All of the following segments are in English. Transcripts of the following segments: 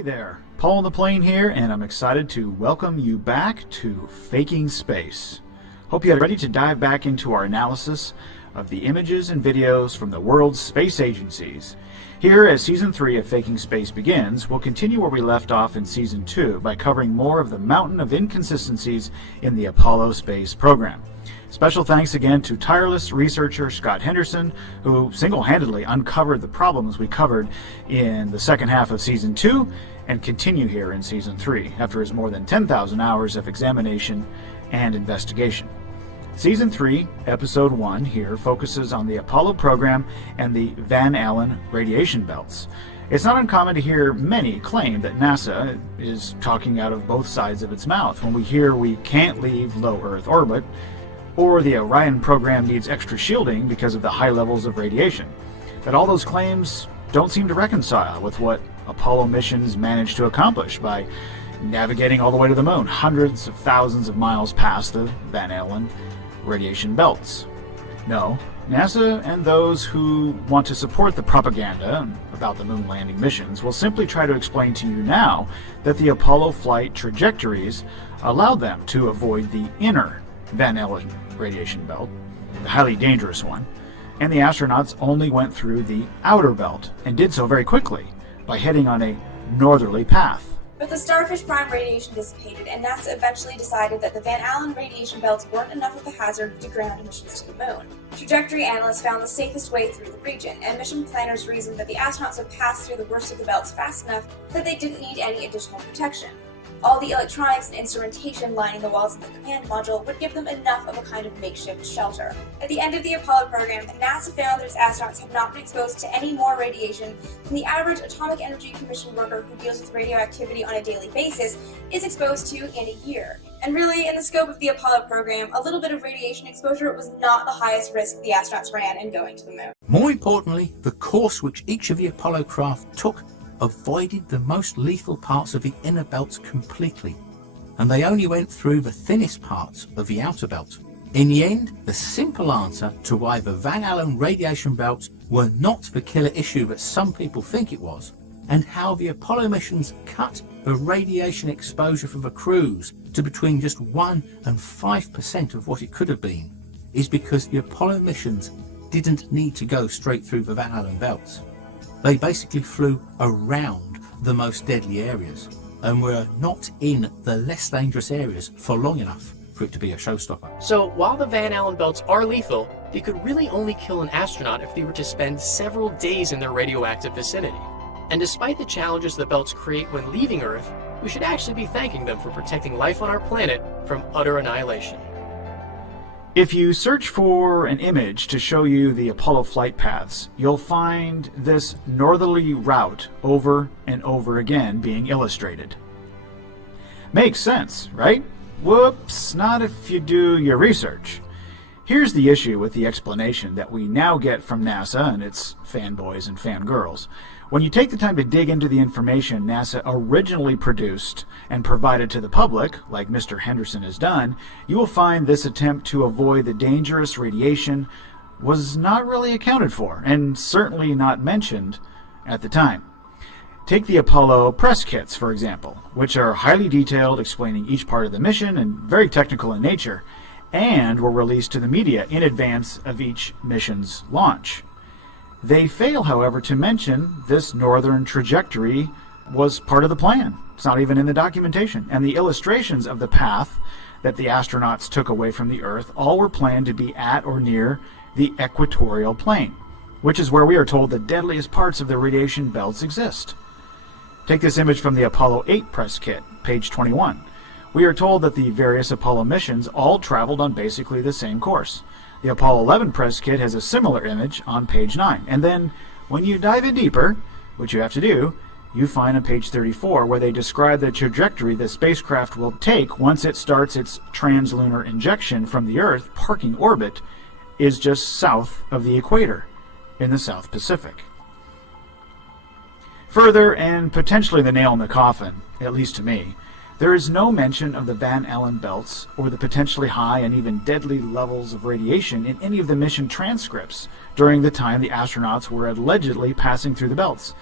Hey there, Paul on the plane here, and I'm excited to welcome you back to Faking Space. Hope you're ready to dive back into our analysis of the images and videos from the world's space agencies. Here, as Season 3 of Faking Space begins, we'll continue where we left off in Season 2 by covering more of the mountain of inconsistencies in the Apollo space program. Special thanks again to tireless researcher Scott Henderson, who single-handedly uncovered the problems we covered in the second half of Season 2 and continue here in Season 3 after his more than 10,000 hours of examination and investigation. Season 3, Episode 1 here focuses on the Apollo program and the Van Allen radiation belts. It's not uncommon to hear many claim that NASA is talking out of both sides of its mouth when we hear we can't leave low Earth orbit, or the Orion program needs extra shielding because of the high levels of radiation. But all those claims don't seem to reconcile with what Apollo missions managed to accomplish by navigating all the way to the moon, hundreds of thousands of miles past the Van Allen radiation belts. No, NASA and those who want to support the propaganda about the moon landing missions will simply try to explain to you now that the Apollo flight trajectories allowed them to avoid the inner Van Allen radiation belt, the highly dangerous one, and the astronauts only went through the outer belt and did so very quickly by heading on a northerly path. But the Starfish Prime radiation dissipated, and NASA eventually decided that the Van Allen radiation belts weren't enough of a hazard to ground missions to the moon. Trajectory analysts found the safest way through the region, and mission planners reasoned that the astronauts would pass through the worst of the belts fast enough that they didn't need any additional protection. All the electronics and instrumentation lining the walls of the command module would give them enough of a kind of makeshift shelter. At the end of the Apollo program, NASA found that its astronauts have not been exposed to any more radiation than the average Atomic Energy Commission worker who deals with radioactivity on a daily basis is exposed to in a year. And really, in the scope of the Apollo program, a little bit of radiation exposure was not the highest risk the astronauts ran in going to the moon. More importantly, the course which each of the Apollo craft took avoided the most lethal parts of the inner belts completely, and they only went through the thinnest parts of the outer belt. In the end, the simple answer to why the Van Allen radiation belts were not the killer issue that some people think it was, and how the Apollo missions cut the radiation exposure for the crews to between just 1 and 5% of what it could have been, is because the Apollo missions didn't need to go straight through the Van Allen belts. They basically flew around the most deadly areas and were not in the less dangerous areas for long enough for it to be a showstopper. So while the Van Allen belts are lethal, they could really only kill an astronaut if they were to spend several days in their radioactive vicinity. And despite the challenges the belts create when leaving Earth, we should actually be thanking them for protecting life on our planet from utter annihilation. If you search for an image to show you the Apollo flight paths, you'll find this northerly route over and over again being illustrated. Makes sense, right? Whoops, not if you do your research. Here's the issue with the explanation that we now get from NASA and its fanboys and fangirls. When you take the time to dig into the information NASA originally produced and provided to the public, like Mr. Henderson has done, you will find this attempt to avoid the dangerous radiation was not really accounted for, and certainly not mentioned at the time. Take the Apollo press kits, for example, which are highly detailed, explaining each part of the mission and very technical in nature, and were released to the media in advance of each mission's launch. They fail, however, to mention this northern trajectory was part of the plan. It's not even in the documentation. And the illustrations of the path that the astronauts took away from the Earth all were planned to be at or near the equatorial plane, which is where we are told the deadliest parts of the radiation belts exist. Take this image from the Apollo 8 press kit, page 21. We are told that the various Apollo missions all traveled on basically the same course. The Apollo 11 press kit has a similar image on page 9. And then, when you dive in deeper, which you have to do, you find on page 34 where they describe the trajectory the spacecraft will take once it starts its translunar injection from the Earth. Parking orbit is just south of the equator in the South Pacific. Further, and potentially the nail in the coffin, at least to me, there is no mention of the Van Allen belts or the potentially high and even deadly levels of radiation in any of the mission transcripts during the time the astronauts were allegedly passing through the belts.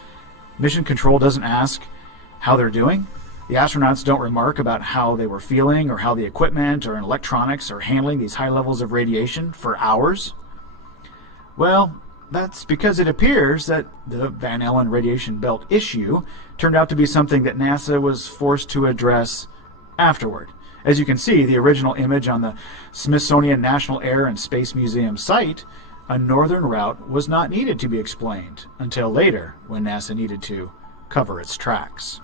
Mission Control doesn't ask, how they're doing. The astronauts don't remark about how they were feeling or how the equipment or electronics are handling these high levels of radiation for hours. Well, that's because it appears that the Van Allen radiation belt issue turned out to be something that NASA was forced to address afterward. As you can see, the original image on the Smithsonian National Air and Space Museum site, a northern route was not needed to be explained until later when NASA needed to cover its tracks.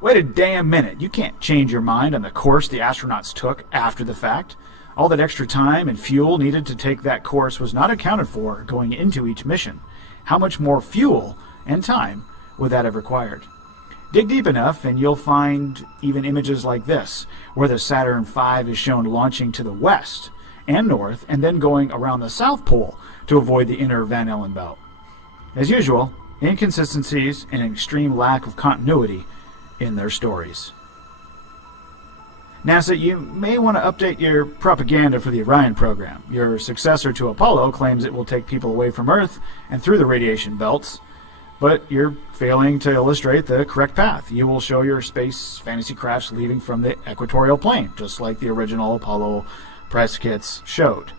Wait a damn minute. You can't change your mind on the course the astronauts took after the fact. All that extra time and fuel needed to take that course was not accounted for going into each mission. How much more fuel and time would that have required? Dig deep enough and you'll find even images like this, where the Saturn V is shown launching to the west and north and then going around the South Pole to avoid the inner Van Allen belt. As usual, inconsistencies and an extreme lack of continuity in their stories. NASA, you may want to update your propaganda for the Orion program. Your successor to Apollo claims it will take people away from Earth and through the radiation belts, but you're failing to illustrate the correct path. You will show your space fantasy crafts leaving from the equatorial plane, just like the original Apollo press kits showed,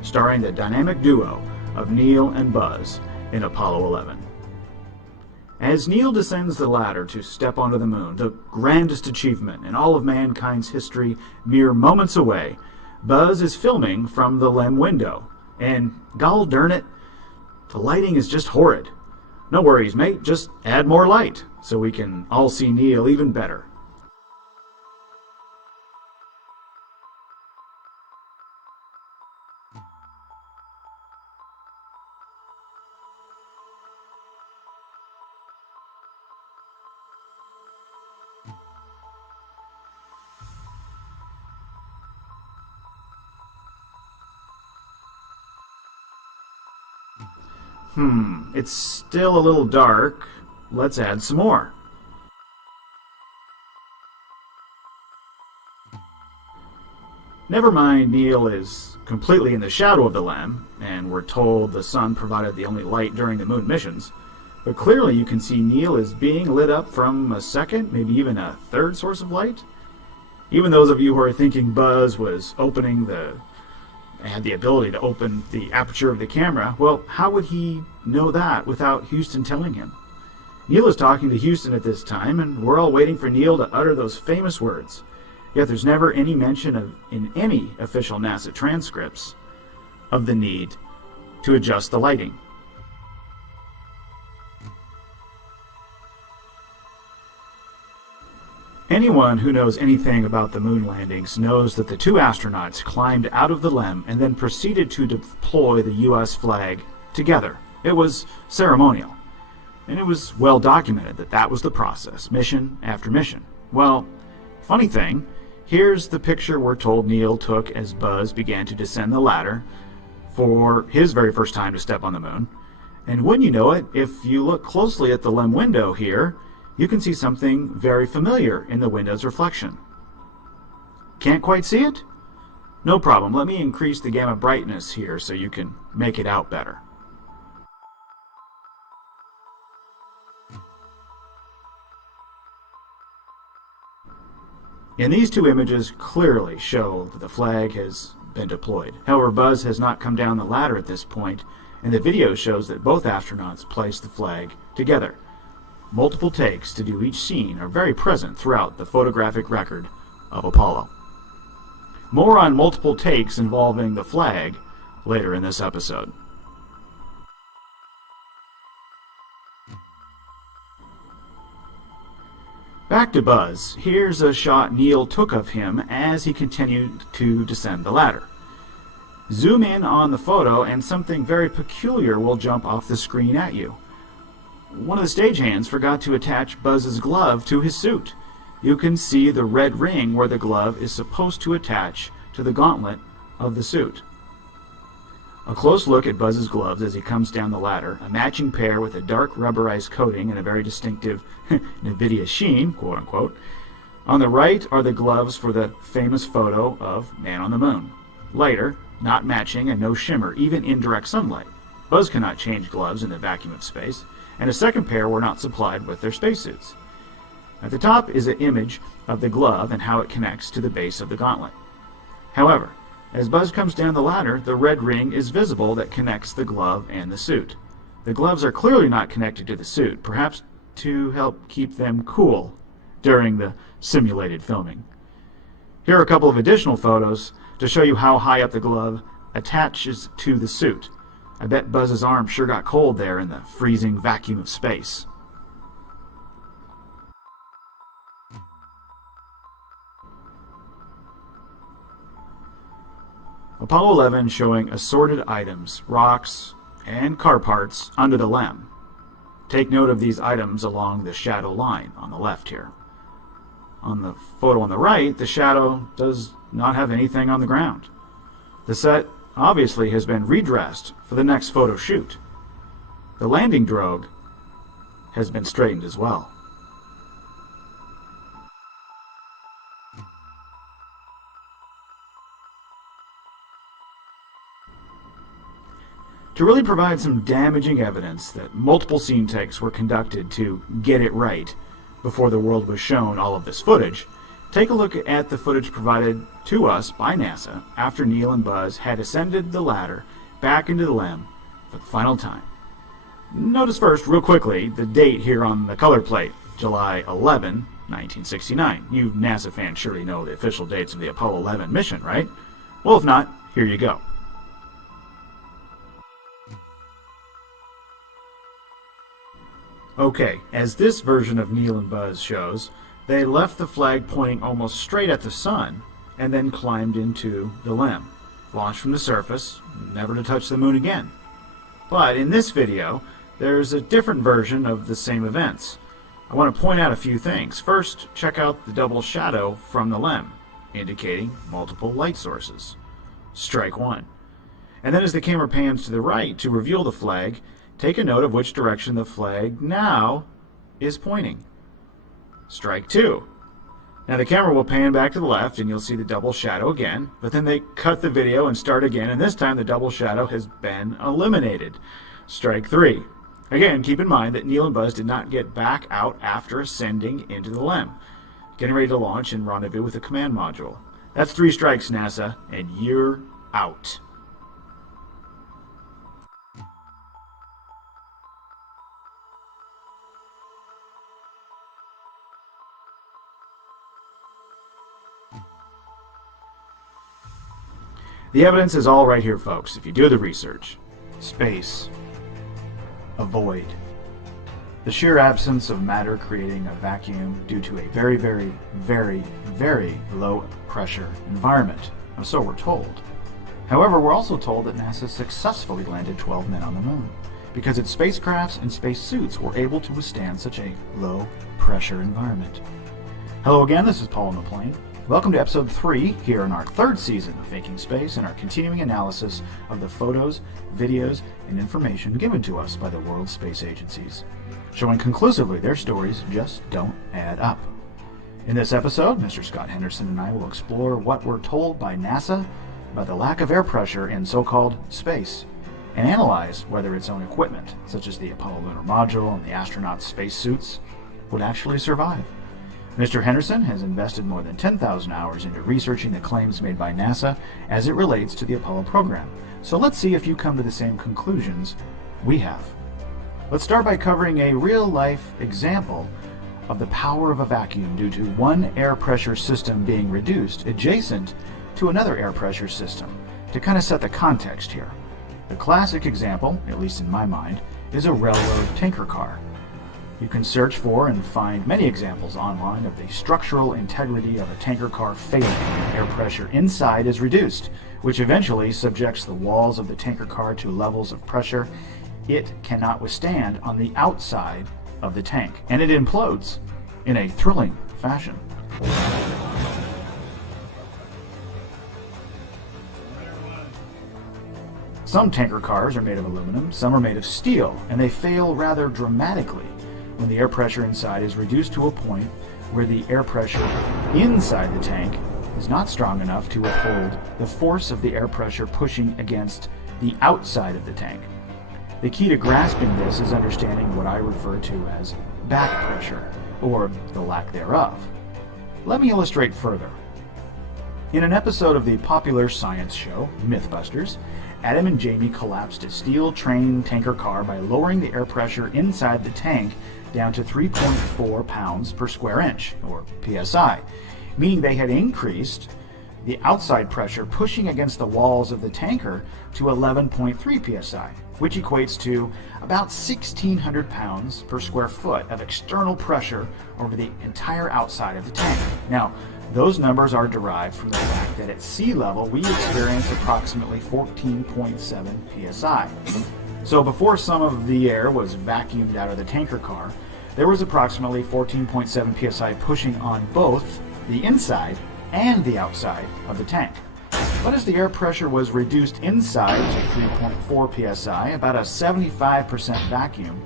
starring the dynamic duo of Neil and Buzz in Apollo 11. As Neil descends the ladder to step onto the moon, the grandest achievement in all of mankind's history, mere moments away, Buzz is filming from the LEM window. And, gol darn it, the lighting is just horrid. No worries, mate, just add more light so we can all see Neil even better. It's still a little dark. Let's add some more. Never mind, Neil is completely in the shadow of the LEM, and we're told the sun provided the only light during the moon missions. But clearly you can see Neil is being lit up from a second, maybe even a third source of light. Even those of you who are thinking Buzz was had the ability to open the aperture of the camera, well, how would he know that without Houston telling him? Neil is talking to Houston at this time, and we're all waiting for Neil to utter those famous words. Yet there's never any mention in any official NASA transcripts of the need to adjust the lighting. Anyone who knows anything about the moon landings knows that the two astronauts climbed out of the LEM and then proceeded to deploy the U.S. flag together. It was ceremonial, and it was well documented that that was the process, mission after mission. Well, funny thing, here's the picture we're told Neil took as Buzz began to descend the ladder for his very first time to step on the moon. And wouldn't you know it, if you look closely at the LEM window here, you can see something very familiar in the window's reflection. Can't quite see it? No problem. Let me increase the gamma brightness here so you can make it out better. And these two images clearly show that the flag has been deployed. However, Buzz has not come down the ladder at this point, and the video shows that both astronauts placed the flag together. Multiple takes to do each scene are very present throughout the photographic record of Apollo. More on multiple takes involving the flag later in this episode. Back to Buzz. Here's a shot Neil took of him as he continued to descend the ladder. Zoom in on the photo and something very peculiar will jump off the screen at you. One of the stagehands forgot to attach Buzz's glove to his suit. You can see the red ring where the glove is supposed to attach to the gauntlet of the suit. A close look at Buzz's gloves as he comes down the ladder, a matching pair with a dark rubberized coating and a very distinctive NVIDIA sheen, quote-unquote. On the right are the gloves for the famous photo of Man on the Moon. Lighter, not matching, and no shimmer, even in direct sunlight. Buzz cannot change gloves in the vacuum of space, and a second pair were not supplied with their spacesuits. At the top is an image of the glove and how it connects to the base of the gauntlet. However, as Buzz comes down the ladder, the red ring is visible that connects the glove and the suit. The gloves are clearly not connected to the suit, perhaps to help keep them cool during the simulated filming. Here are a couple of additional photos to show you how high up the glove attaches to the suit. I bet Buzz's arm sure got cold there in the freezing vacuum of space. Apollo 11 showing assorted items, rocks, and car parts under the LEM. Take note of these items along the shadow line on the left here. On the photo on the right, the shadow does not have anything on the ground. The set obviously has been redressed for the next photo shoot. The landing drogue has been straightened as well. To really provide some damaging evidence that multiple scene takes were conducted to get it right before the world was shown all of this footage, take a look at the footage provided to us by NASA after Neil and Buzz had ascended the ladder back into the LEM for the final time. Notice first, real quickly, the date here on the color plate, July 11, 1969. You NASA fans surely know the official dates of the Apollo 11 mission, right? Well, if not, here you go. Okay, as this version of Neil and Buzz shows, they left the flag pointing almost straight at the sun and then climbed into the LEM, launched from the surface, never to touch the moon again. But in this video, there's a different version of the same events. I want to point out a few things. First, check out the double shadow from the LEM, indicating multiple light sources. Strike one. And then as the camera pans to the right to reveal the flag, take a note of which direction the flag now is pointing. Strike two. Now the camera will pan back to the left and you'll see the double shadow again, but then they cut the video and start again, and this time the double shadow has been eliminated. Strike three. Again, keep in mind that Neil and Buzz did not get back out after ascending into the LEM, getting ready to launch and rendezvous with the command module. That's 3 strikes, NASA, and you're out. The evidence is all right here, folks, if you do the research. Space. A void. The sheer absence of matter creating a vacuum due to a very, very, very, very low pressure environment. And so we're told. However, we're also told that NASA successfully landed 12 men on the moon because its spacecrafts and spacesuits were able to withstand such a low pressure environment. Hello again, this is Paul on the Plane. Welcome to episode 3 here in our 3rd season of Faking Space and our continuing analysis of the photos, videos, and information given to us by the world's space agencies, showing conclusively their stories just don't add up. In this episode, Mr. Scott Henderson and I will explore what we're told by NASA about the lack of air pressure in so-called space, and analyze whether its own equipment, such as the Apollo lunar module and the astronauts' spacesuits, would actually survive. Mr. Henderson has invested more than 10,000 hours into researching the claims made by NASA as it relates to the Apollo program. So let's see if you come to the same conclusions we have. Let's start by covering a real-life example of the power of a vacuum due to one air pressure system being reduced adjacent to another air pressure system to kind of set the context here. The classic example, at least in my mind, is a railroad tanker car. You can search for and find many examples online of the structural integrity of a tanker car failing when air pressure inside is reduced, which eventually subjects the walls of the tanker car to levels of pressure it cannot withstand on the outside of the tank, and it implodes in a thrilling fashion. Some tanker cars are made of aluminum, some are made of steel, and they fail rather dramatically when the air pressure inside is reduced to a point where the air pressure inside the tank is not strong enough to withhold the force of the air pressure pushing against the outside of the tank. The key to grasping this is understanding what I refer to as back pressure, or the lack thereof. Let me illustrate further. In an episode of the popular science show, Mythbusters, Adam and Jamie collapsed a steel train tanker car by lowering the air pressure inside the tank down to 3.4 pounds per square inch, or psi, meaning they had increased the outside pressure pushing against the walls of the tanker to 11.3 psi, which equates to about 1,600 pounds per square foot of external pressure over the entire outside of the tank. Now, those numbers are derived from the fact that at sea level we experience approximately 14.7 psi. So before some of the air was vacuumed out of the tanker car, there was approximately 14.7 psi pushing on both the inside and the outside of the tank. But as the air pressure was reduced inside to 3.4 psi, about a 75% vacuum,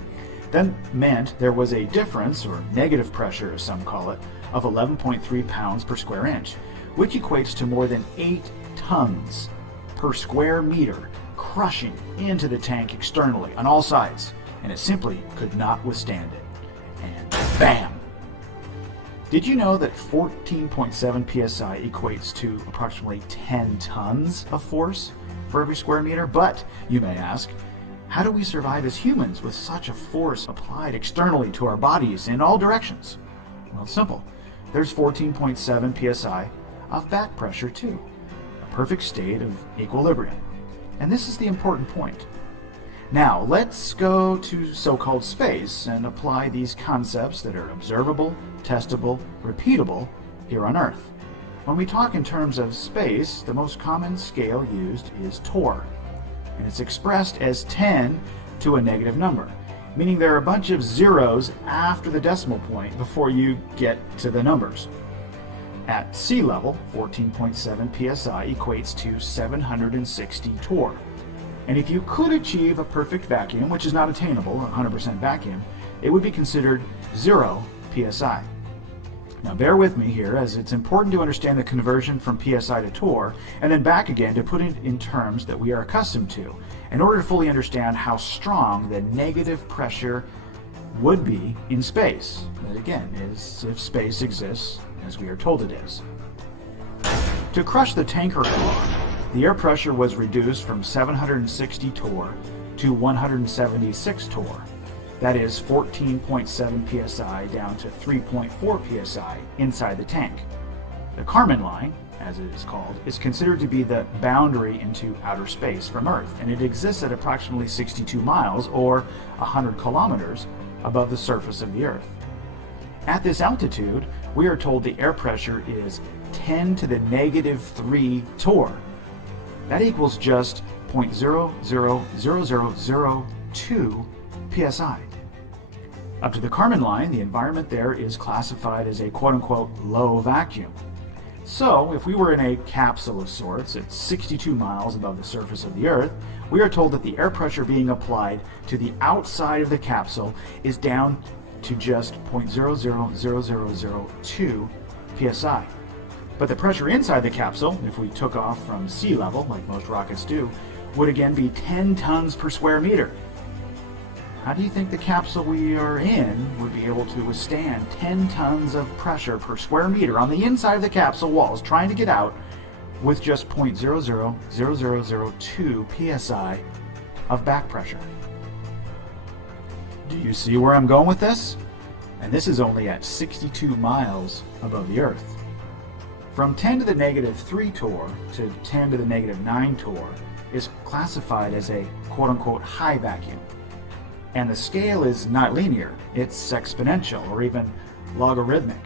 then meant there was a difference, or negative pressure as some call it, of 11.3 pounds per square inch, which equates to more than 8 tons per square meter crushing into the tank externally on all sides, and it simply could not withstand it. And bam! Did you know that 14.7 psi equates to approximately 10 tons of force for every square meter? But, you may ask, how do we survive as humans with such a force applied externally to our bodies in all directions? Well, it's simple. There's 14.7 psi of back pressure too, a perfect state of equilibrium. And this is the important point. Now, let's go to so-called space and apply these concepts that are observable, testable, repeatable here on Earth. When we talk in terms of space, the most common scale used is torr, and it's expressed as 10 to a negative number, meaning there are a bunch of zeros after the decimal point before you get to the numbers. At sea level, 14.7 psi equates to 760 torr. And if you could achieve a perfect vacuum, which is not attainable, 100% vacuum, it would be considered 0 psi. Now bear with me here, as it's important to understand the conversion from psi to torr, and then back again to put it in terms that we are accustomed to, in order to fully understand how strong the negative pressure would be in space. That again is if space exists as we are told it is. To crush the tanker core, the air pressure was reduced from 760 torr to 176 torr. That is 14.7 psi down to 3.4 psi inside the tank. The Kármán line, as it is called, is considered to be the boundary into outer space from Earth, and it exists at approximately 62 miles or 100 kilometers above the surface of the Earth. At this altitude, we are told the air pressure is 10 to the negative 3 torr. That equals just 0.000002 psi. Up to the Kármán line, the environment there is classified as a quote-unquote low vacuum. So, if we were in a capsule of sorts at 62 miles above the surface of the Earth, we are told that the air pressure being applied to the outside of the capsule is down to just 0.000002 psi. But the pressure inside the capsule, if we took off from sea level, like most rockets do, would again be 10 tons per square meter. How do you think the capsule we are in would be able to withstand 10 tons of pressure per square meter on the inside of the capsule walls trying to get out with just 0.000002 psi of back pressure? Do you see where I'm going with this? And this is only at 62 miles above the Earth. From 10 to the negative 3 torr to 10 to the negative 9 torr is classified as a quote-unquote high vacuum. And the scale is not linear, it's exponential or even logarithmic.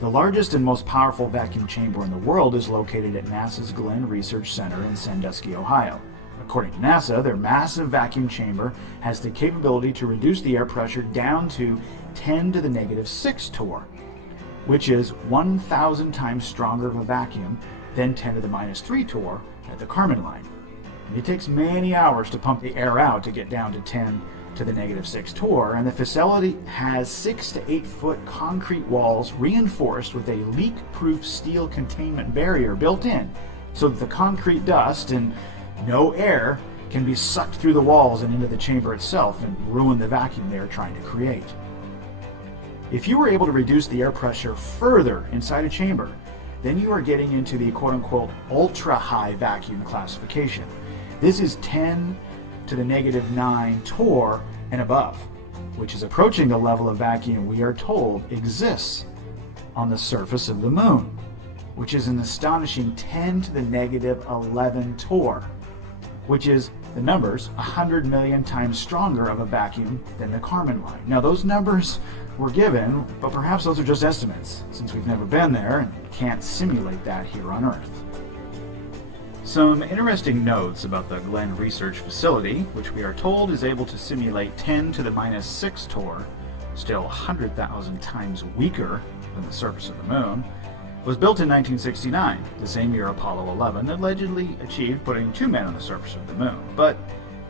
The largest and most powerful vacuum chamber in the world is located at NASA's Glenn Research Center in Sandusky, Ohio. According to NASA, their massive vacuum chamber has the capability to reduce the air pressure down to 10 to the negative 6 torr, which is 1,000 times stronger of a vacuum than 10 to the minus 3 torr at the Kármán line. And it takes many hours to pump the air out to get down to 10 to the negative 6 torr, and the facility has 6 to 8 foot concrete walls reinforced with a leak-proof steel containment barrier built in, so that the concrete dust and no air can be sucked through the walls and into the chamber itself and ruin the vacuum they are trying to create. If you were able to reduce the air pressure further inside a chamber, then you are getting into the quote-unquote ultra-high vacuum classification. This is 10 to the negative 9 torr and above, which is approaching the level of vacuum we are told exists on the surface of the moon, which is an astonishing 10 to the negative 11 torr, which is the numbers 100 million times stronger of a vacuum than the Kármán line. Now those numbers were given, but perhaps those are just estimates, since we've never been there and can't simulate that here on Earth. Some interesting notes about the Glenn Research Facility, which we are told is able to simulate 10 to the minus 6 torr, still 100,000 times weaker than the surface of the moon, was built in 1969, the same year Apollo 11 allegedly achieved putting 2 men on the surface of the moon. But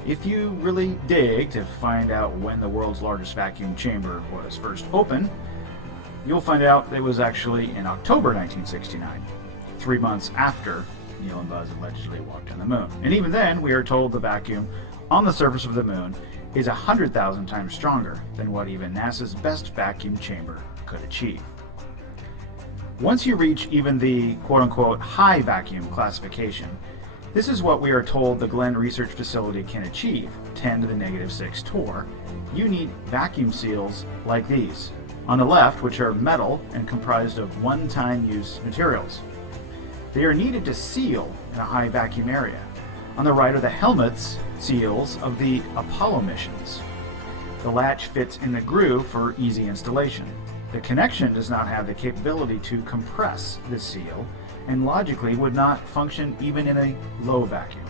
if you really dig to find out when the world's largest vacuum chamber was first opened, you'll find out it was actually in October 1969, 3 months after Neil and Buzz allegedly walked on the moon. And even then, we are told the vacuum on the surface of the moon is 100,000 times stronger than what even NASA's best vacuum chamber could achieve. Once you reach even the quote-unquote high vacuum classification, this is what we are told the Glenn Research Facility can achieve, 10 to the negative 6 torr. You need vacuum seals like these, on the left, which are metal and comprised of one-time use materials. They are needed to seal in a high vacuum area. On the right are the helmets seals of the Apollo missions. The latch fits in the groove for easy installation. The connection does not have the capability to compress the seal and logically would not function even in a low vacuum.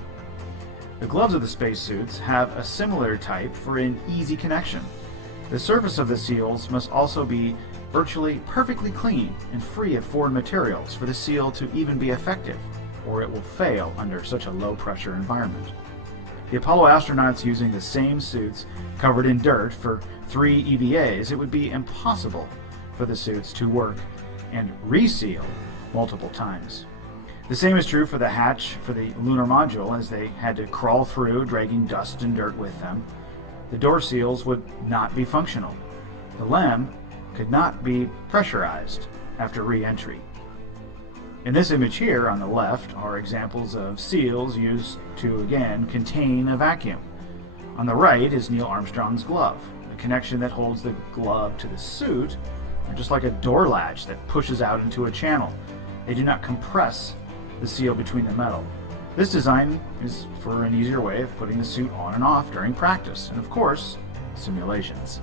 The gloves of the spacesuits have a similar type for an easy connection. The surface of the seals must also be virtually perfectly clean and free of foreign materials for the seal to even be effective, or it will fail under such a low pressure environment. The Apollo astronauts using the same suits covered in dirt for 3 EVAs, it would be impossible for the suits to work and reseal multiple times. The same is true for the hatch for the lunar module, as they had to crawl through, dragging dust and dirt with them. The door seals would not be functional. The LEM could not be pressurized after re-entry. In this image here on the left are examples of seals used to again contain a vacuum. On the right is Neil Armstrong's glove, the connection that holds the glove to the suit, just like a door latch that pushes out into a channel. They do not compress the seal between the metal. This design is for an easier way of putting the suit on and off during practice, and of course, simulations.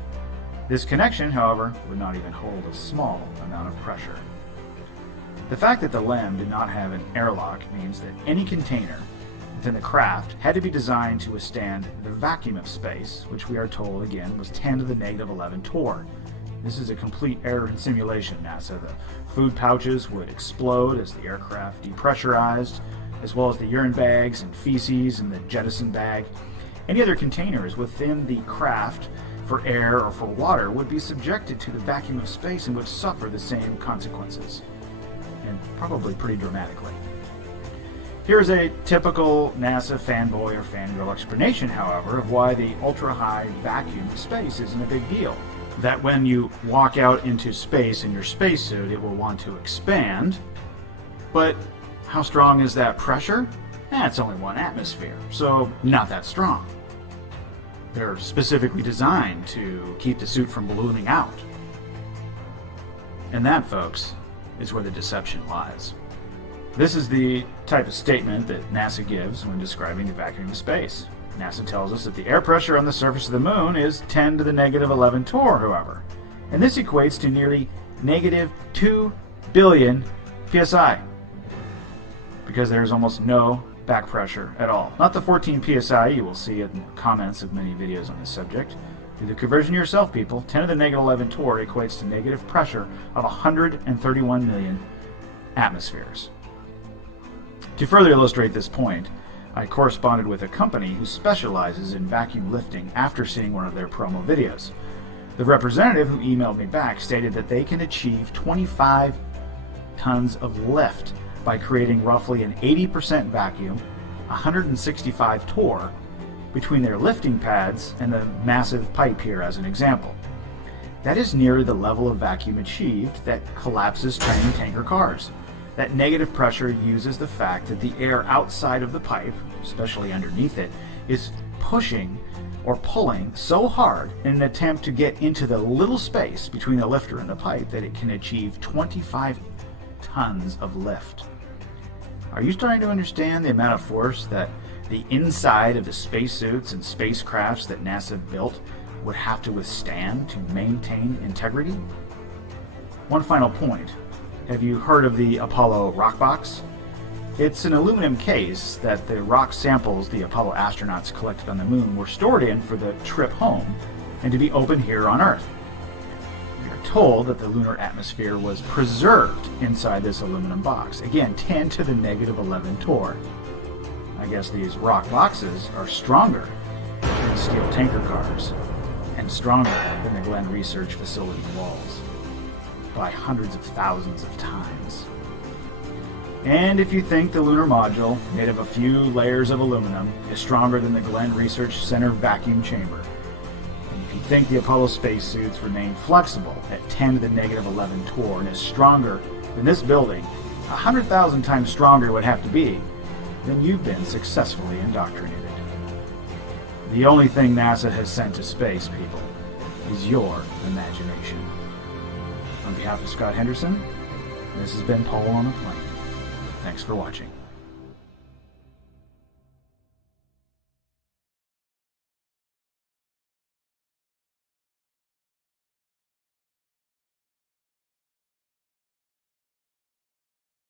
This connection, however, would not even hold a small amount of pressure. The fact that the LEM did not have an airlock means that any container within the craft had to be designed to withstand the vacuum of space, which we are told again was 10 to the negative 11 torr. This is a complete error in simulation, NASA. The food pouches would explode as the aircraft depressurized, as well as the urine bags and feces in the jettison bag. Any other containers within the craft for air or for water would be subjected to the vacuum of space and would suffer the same consequences, and probably pretty dramatically. Here's a typical NASA fanboy or fangirl explanation, however, of why the ultra-high vacuum of space isn't a big deal. That when you walk out into space in your spacesuit, it will want to expand. But how strong is that pressure? It's only 1 atmosphere, so not that strong. They're specifically designed to keep the suit from ballooning out. And that, folks, is where the deception lies. This is the type of statement that NASA gives when describing the vacuum of space. NASA tells us that the air pressure on the surface of the moon is 10 to the negative 11 torr, however, and this equates to nearly negative 2 billion psi, because there is almost no back pressure at all. Not the 14 psi you will see in the comments of many videos on this subject. Do the conversion yourself, people. 10 to the negative 11 torr equates to negative pressure of 131 million atmospheres. To further illustrate this point, I corresponded with a company who specializes in vacuum lifting after seeing one of their promo videos. The representative who emailed me back stated that they can achieve 25 tons of lift by creating roughly an 80% vacuum, 165 torr, between their lifting pads and the massive pipe here as an example. That is near the level of vacuum achieved that collapses train tanker cars. That negative pressure uses the fact that the air outside of the pipe, especially underneath it, is pushing or pulling so hard in an attempt to get into the little space between the lifter and the pipe that it can achieve 25 tons of lift. Are you starting to understand the amount of force that the inside of the spacesuits and spacecrafts that NASA built would have to withstand to maintain integrity? One final point. Have you heard of the Apollo rock box? It's an aluminum case that the rock samples the Apollo astronauts collected on the moon were stored in for the trip home and to be opened here on Earth. We are told that the lunar atmosphere was preserved inside this aluminum box. Again, 10 to the negative 11 torr. I guess these rock boxes are stronger than steel tanker cars and stronger than the Glenn Research Facility walls by hundreds of thousands of times. And if you think the lunar module, made of a few layers of aluminum, is stronger than the Glenn Research Center vacuum chamber, and if you think the Apollo spacesuits remain flexible at 10 to the negative 11 torr and is stronger than this building, 100,000 times stronger would have to be, then you've been successfully indoctrinated. The only thing NASA has sent to space, people, is your imagination. On behalf of Scott Henderson, this has been Paul on the Plane. Thanks for watching.